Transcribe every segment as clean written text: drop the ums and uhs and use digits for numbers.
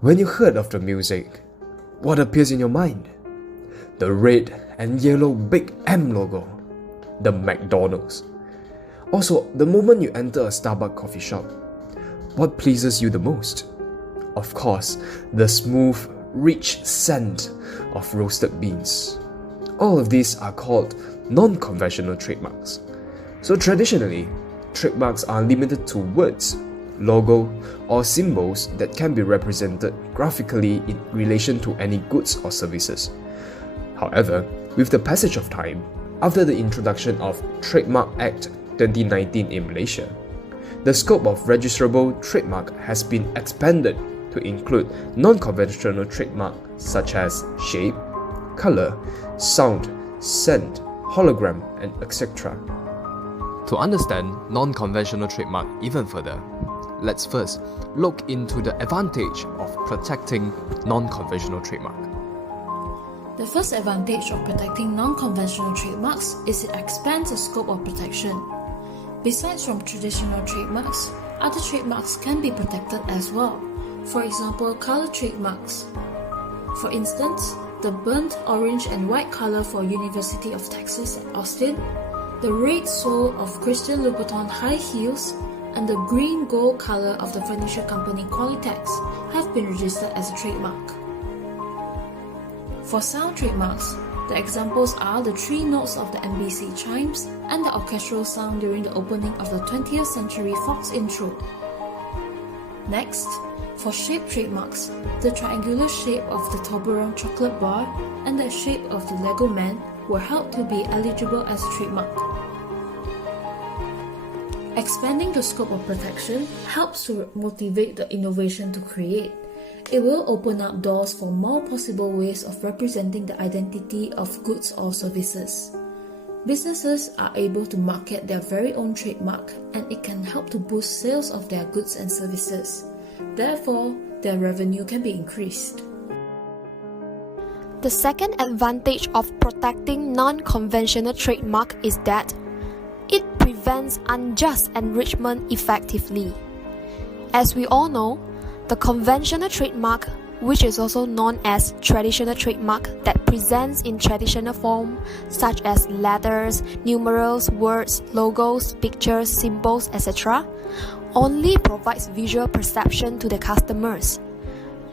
When you heard of the music, what appears in your mind? The red and yellow Big M logo, the McDonald's. Also, the moment you enter a Starbucks coffee shop, what pleases you the most? Of course, the smooth, rich scent of roasted beans. All of these are called non-conventional trademarks. So traditionally, trademarks are limited to words, logo, or symbols that can be represented graphically in relation to any goods or services. However, with the passage of time, after the introduction of Trademark Act 2019 in Malaysia, the scope of registrable trademark has been expanded to include non-conventional trademark such as shape, color, sound, scent, hologram, and etc. To understand non-conventional trademark even further, let's first look into the advantage of protecting non-conventional trademark. The first advantage of protecting non-conventional trademarks is it expands the scope of protection. Besides from traditional trademarks, other trademarks can be protected as well. For example, color trademarks. For instance, the burnt orange and white color for University of Texas at Austin, the red sole of Christian Louboutin high heels, and the green-gold color of the furniture company Qualitex have been registered as a trademark. For sound trademarks, the examples are the 3 notes of the NBC chimes and the orchestral sound during the opening of the 20th Century Fox intro. Next, for shape trademarks, the triangular shape of the Toblerone chocolate bar and the shape of the Lego man were held to be eligible as a trademark. Expanding the scope of protection helps to motivate the innovation to create. It will open up doors for more possible ways of representing the identity of goods or services. Businesses are able to market their very own trademark, and it can help to boost sales of their goods and services. Therefore, their revenue can be increased. The second advantage of protecting non-conventional trademark is that it prevents unjust enrichment effectively. As we all know, the conventional trademark, which is also known as traditional trademark that presents in traditional form, such as letters, numerals, words, logos, pictures, symbols, etc., only provides visual perception to the customers.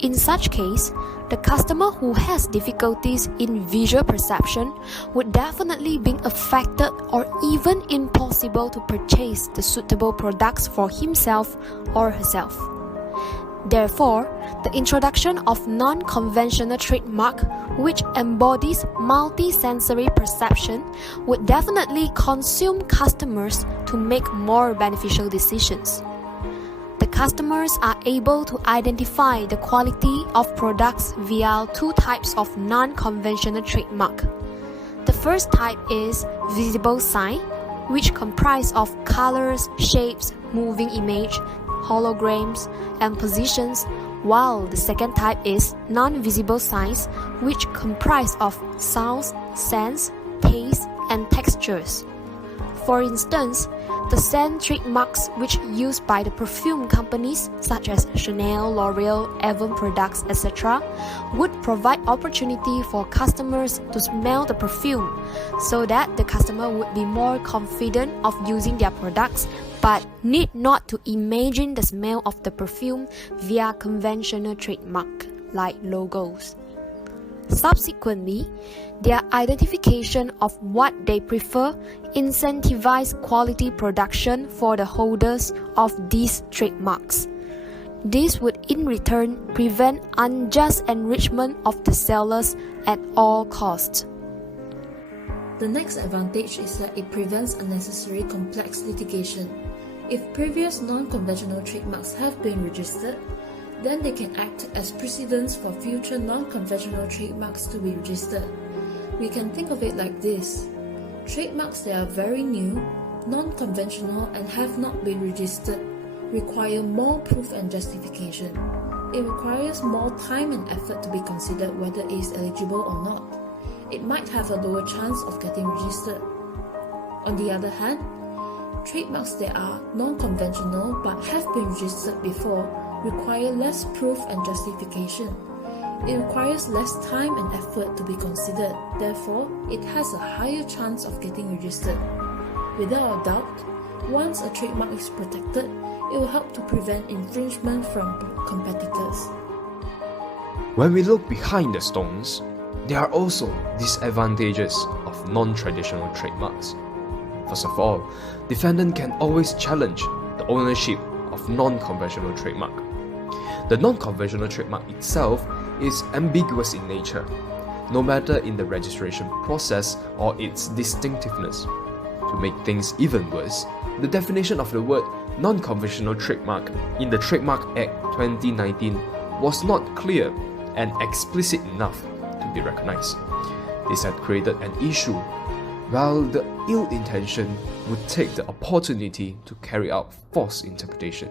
In such case, the customer who has difficulties in visual perception would definitely be affected or even impossible to purchase the suitable products for himself or herself. Therefore, the introduction of non-conventional trademark, which embodies multi-sensory perception, would definitely consume customers to make more beneficial decisions. The customers are able to identify the quality of products via 2 types of non-conventional trademark. The first type is visible sign, which comprise of colors, shapes, moving image, holograms, and positions, while the second type is non-visible signs, which comprise of sounds, scents, taste, and textures. For instance, the scent trademarks which used by the perfume companies such as Chanel, L'Oreal, Avon products, etc. would provide opportunity for customers to smell the perfume so that the customer would be more confident of using their products but need not to imagine the smell of the perfume via conventional trademark like logos. Subsequently, their identification of what they prefer incentivize quality production for the holders of these trademarks. This would in return prevent unjust enrichment of the sellers at all costs. The next advantage is that it prevents unnecessary complex litigation. If previous non-conventional trademarks have been registered, then they can act as precedents for future non-conventional trademarks to be registered. We can think of it like this. Trademarks that are very new, non-conventional, and have not been registered require more proof and justification. It requires more time and effort to be considered whether it is eligible or not. It might have a lower chance of getting registered. On the other hand, trademarks that are non-conventional but have been registered before require less proof and justification. It requires less time and effort to be considered, therefore, it has a higher chance of getting registered. Without a doubt, once a trademark is protected, it will help to prevent infringement from competitors. When we look behind the stones, there are also disadvantages of non-traditional trademarks. First of all, defendant can always challenge the ownership of non-conventional trademark. The non-conventional trademark itself is ambiguous in nature, no matter in the registration process or its distinctiveness. To make things even worse, the definition of the word non-conventional trademark in the Trademark Act 2019 was not clear and explicit enough to be recognized. This had created an issue, while the ill intention would take the opportunity to carry out false interpretation.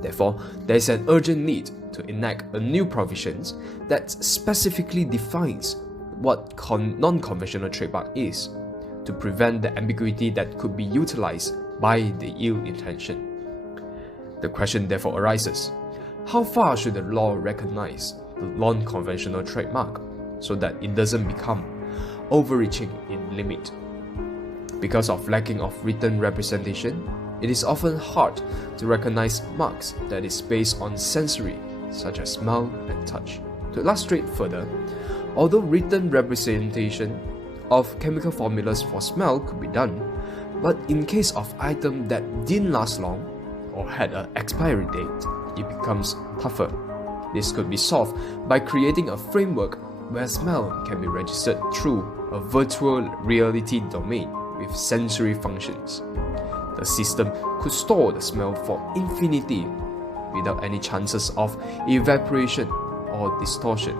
Therefore, there is an urgent need to enact a new provisions that specifically defines what non-conventional trademark is, to prevent the ambiguity that could be utilized by the ill intention. The question therefore arises, how far should the law recognize the non-conventional trademark so that it doesn't become overreaching in limit? Because of lacking of written representation, it is often hard to recognize marks that is based on sensory, such as smell and touch. To illustrate further, although written representation of chemical formulas for smell could be done, but in case of item that didn't last long or had an expiry date, it becomes tougher. This could be solved by creating a framework where smell can be registered through a virtual reality domain with sensory functions. The system could store the smell for infinity without any chances of evaporation or distortion.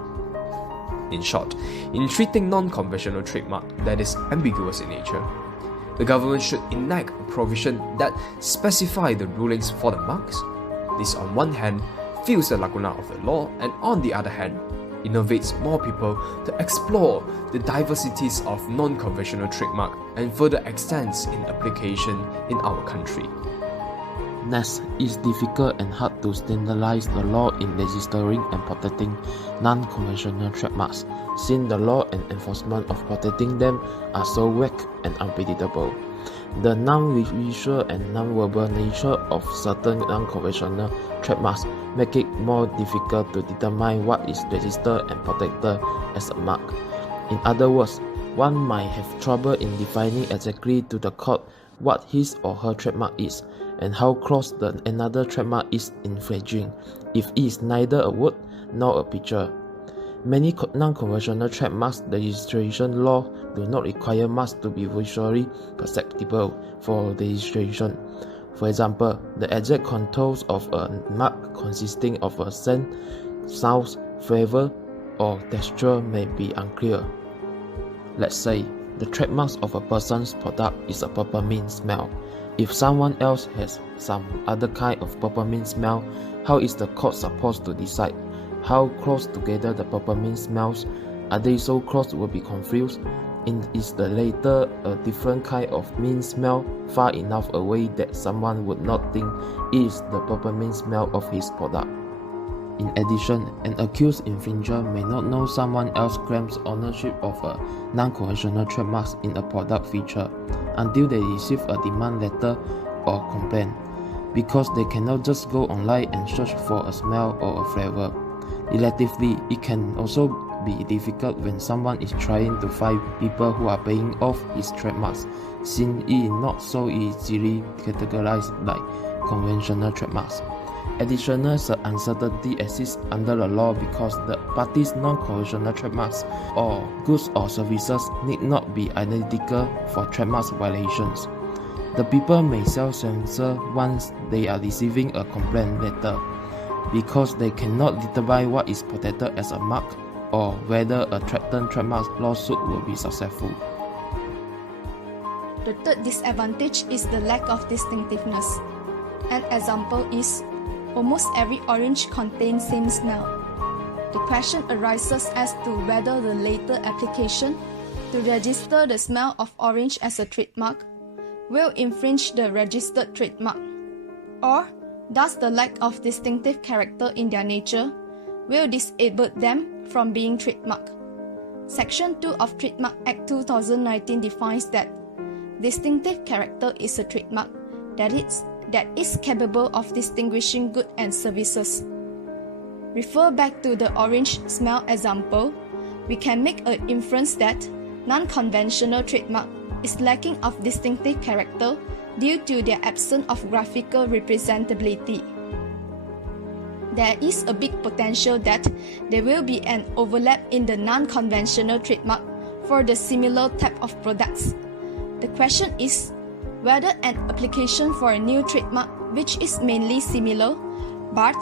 In short, in treating non-conventional trademark that is ambiguous in nature, the government should enact a provision that specify the rulings for the marks. This on one hand fills the lacuna of the law, and on the other hand innovates more people to explore the diversities of non-conventional trademark and further extends in application in our country. Next, it's difficult and hard to standardize the law in registering and protecting non-conventional trademarks, since the law and enforcement of protecting them are so vague and unpredictable. The non-visual and non-verbal nature of certain non-conventional trademarks make it more difficult to determine what is registered and protected as a mark. In other words, one might have trouble in defining exactly to the court what his or her trademark is, and how close another trademark is infringing, if it is neither a word nor a picture. Many non-conventional trademarks registration law do not require marks to be visually perceptible for registration. For example, the exact contours of a mark consisting of a scent, sound, flavor, or texture may be unclear. Let's say the trademark of a person's product is a peppermint smell. If someone else has some other kind of peppermint smell, how is the court supposed to decide how close together the peppermint smells? Are they so close will be confused? Is the latter a different kind of mint smell far enough away that someone would not think it is the peppermint smell of his product? In addition, an accused infringer may not know someone else claims ownership of a non-conventional trademark in a product feature until they receive a demand letter or complaint, because they cannot just go online and search for a smell or a flavor. Relatively, it can also be difficult when someone is trying to find people who are paying off his trademarks, since it is not so easily categorized like conventional trademarks. Additional uncertainty exists under the law because the parties' non-conventional trademarks or goods or services need not be identical for trademark violations. The people may self-censor once they are receiving a complaint letter, because they cannot determine what is protected as a mark or whether a threatened trademark lawsuit will be successful. The third disadvantage is the lack of distinctiveness. An example is, almost every orange contains same smell. The question arises as to whether the later application to register the smell of orange as a trademark will infringe the registered trademark, or Thus, the lack of distinctive character in their nature will disable them from being trademarked. Section 2 of Trademark Act 2019 defines that distinctive character is a trademark that is capable of distinguishing goods and services. Refer back to the orange smell example. We can make an inference that non-conventional trademark is lacking of distinctive character due to their absence of graphical representability. There is a big potential that there will be an overlap in the non-conventional trademark for the similar type of products. The question is whether an application for a new trademark which is mainly similar but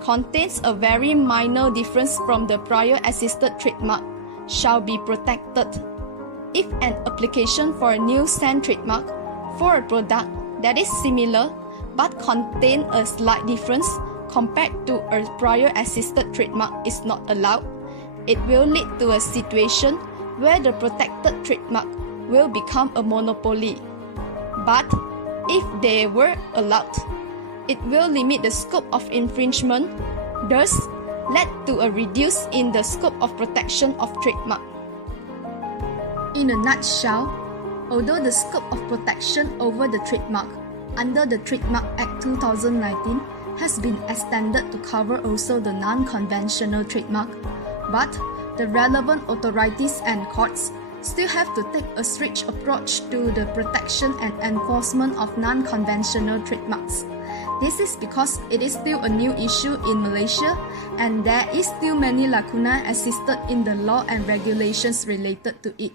contains a very minor difference from the prior existed trademark shall be protected. If an application for a new scent trademark for a product that is similar but contains a slight difference compared to a prior existed trademark is not allowed, it will lead to a situation where the protected trademark will become a monopoly. But if they were allowed, it will limit the scope of infringement, thus led to a reduce in the scope of protection of trademark. In a nutshell, although the scope of protection over the trademark under the Trademark Act 2019 has been extended to cover also the non-conventional trademark, but the relevant authorities and courts still have to take a strict approach to the protection and enforcement of non-conventional trademarks. This is because it is still a new issue in Malaysia and there is still many lacunae existed in the law and regulations related to it.